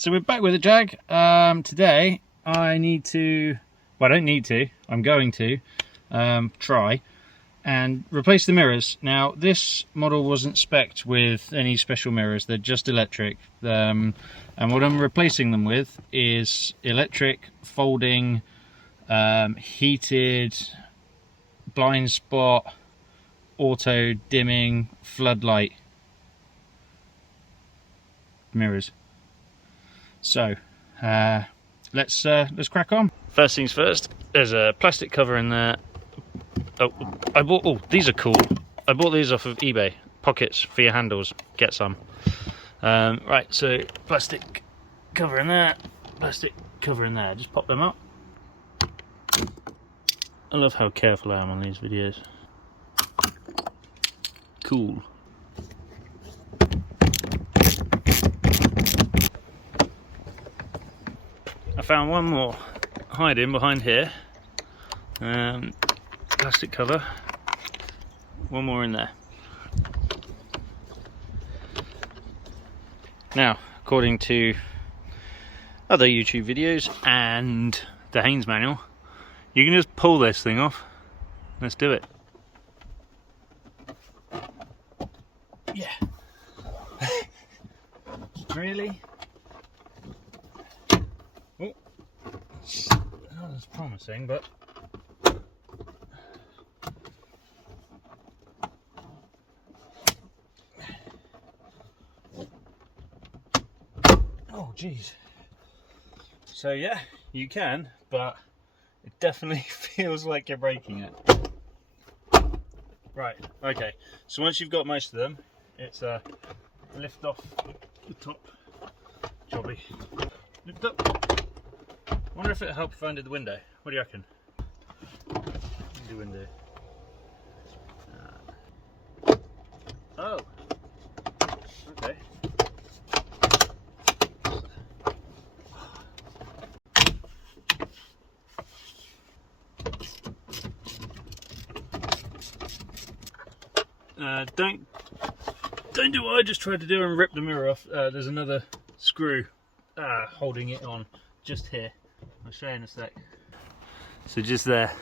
So we're back with the Jag. Today I need to, well I don't need to, I'm going to try and replace the mirrors. Now this model wasn't spec'd with any special mirrors, they're just electric. And what I'm replacing them with is electric folding, heated, blind spot, auto dimming, floodlight mirrors. So let's crack on. First things first, there's a plastic cover in there. Oh, these are cool. I bought these off of eBay. Pockets for your handles, get some. Right, so plastic cover in there, plastic cover in there. Just pop them up. I love how careful I am on these videos. Cool. I found one more hiding behind here. Plastic cover. One more in there. Now, according to other YouTube videos and the Haynes manual, you can just pull this thing off. Let's do it. Yeah. Really? Oh, not as promising, but oh geez. So yeah, you can, but it definitely feels like you're breaking it. Right, okay, so once you've got most of them, it's a lift off the top jobby. Lift up. Wonder if it'll help if I undid the window. What do you reckon? The window. Oh. Okay. Don't do what I just tried to do and rip the mirror off. There's another screw holding it on just here. I'll show you in a sec. So just there.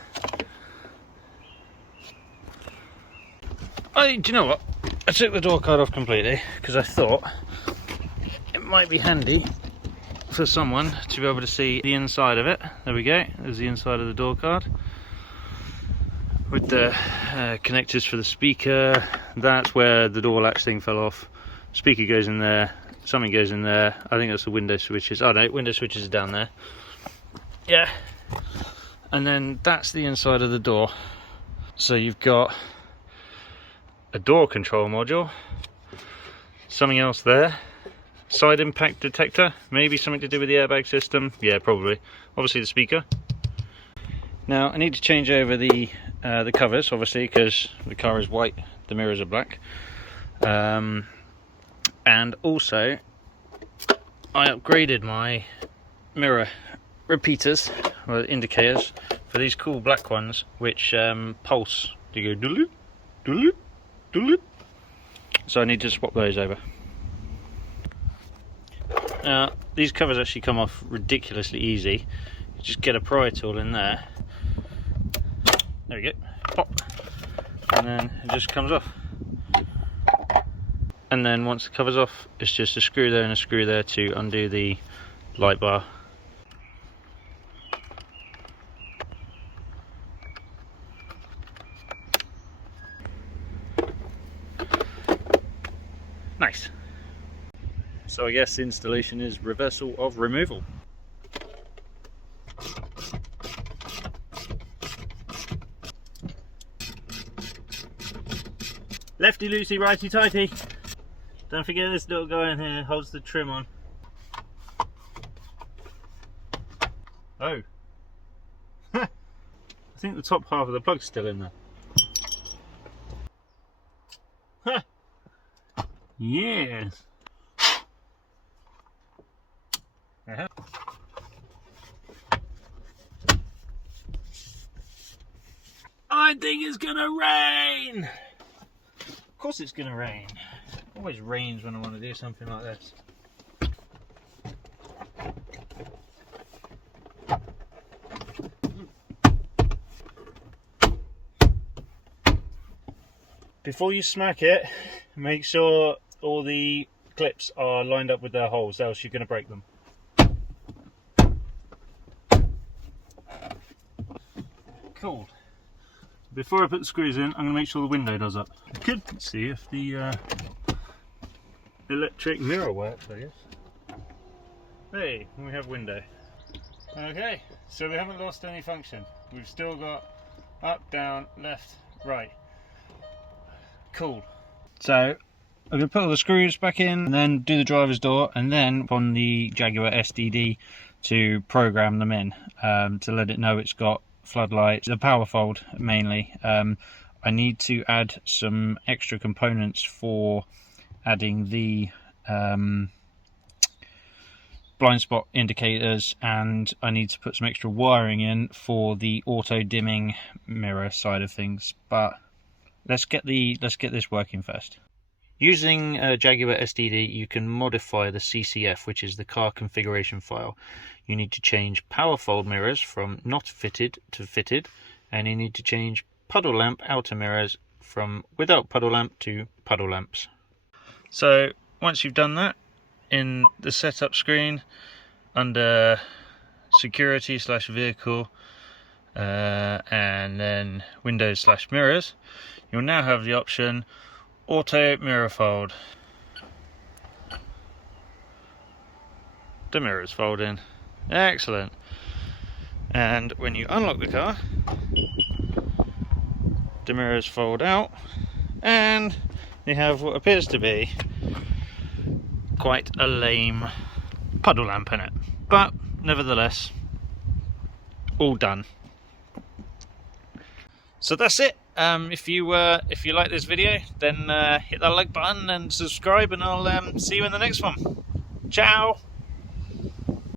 Do you know what? I took the door card off completely because I thought it might be handy for someone to be able to see the inside of it. There we go. There's the inside of the door card with the connectors for the speaker. That's where the door latch thing fell off. Speaker goes in there. Something goes in there. I think that's the window switches. Oh no, window switches are down there. Yeah. And then that's the inside of the door. So you've got a door control module, something else there, side impact detector, maybe something to do with the airbag system. Yeah, probably. Obviously the speaker. Now I need to change over the covers, obviously, because the car is white, the mirrors are black. And also I upgraded my mirror repeaters, or indicators, for these cool black ones which pulse. You go doodle doodle doodle. So I need to swap those over. Now these covers actually come off ridiculously easy. You just get a pry tool in there. There we go. Pop. And then it just comes off. And then once the cover's off, it's just a screw there and a screw there to undo the light bar. Nice. So I guess the installation is reversal of removal. Lefty loosey, righty tighty. Don't forget this little guy in here holds the trim on. Oh. I think the top half of the plug's still in there. Huh. Yes. I think it's gonna rain! Of course it's gonna rain. It always rains when I want to do something like this. before you smack it, make sure all the clips are lined up with their holes, else you're going to break them. Cool. Before I put the screws in, I'm going to make sure the window does up. I could see if the electric mirror works, I guess. Hey, we have window. Okay, so we haven't lost any function. We've still got up, down, left, right. Cool. So I'm going to put all the screws back in and then do the driver's door, and then on the Jaguar SDD to program them in to let it know it's got floodlights, the power fold mainly. I need to add some extra components for adding the blind spot indicators, and I need to put some extra wiring in for the auto dimming mirror side of things. But let's get this working first. Using Jaguar SDD, you can modify the CCF, which is the car configuration file. You need to change power fold mirrors from not fitted to fitted, and you need to change puddle lamp outer mirrors from without puddle lamp to puddle lamps. So once you've done that, in the setup screen under security / vehicle and then windows / mirrors, you'll now have the option auto mirror fold. The mirrors fold in. Excellent. And when you unlock the car, the mirrors fold out, and you have what appears to be quite a lame puddle lamp in it, but nevertheless all done. So that's it. If you like this video, then hit that like button and subscribe, and I'll see you in the next one. Ciao.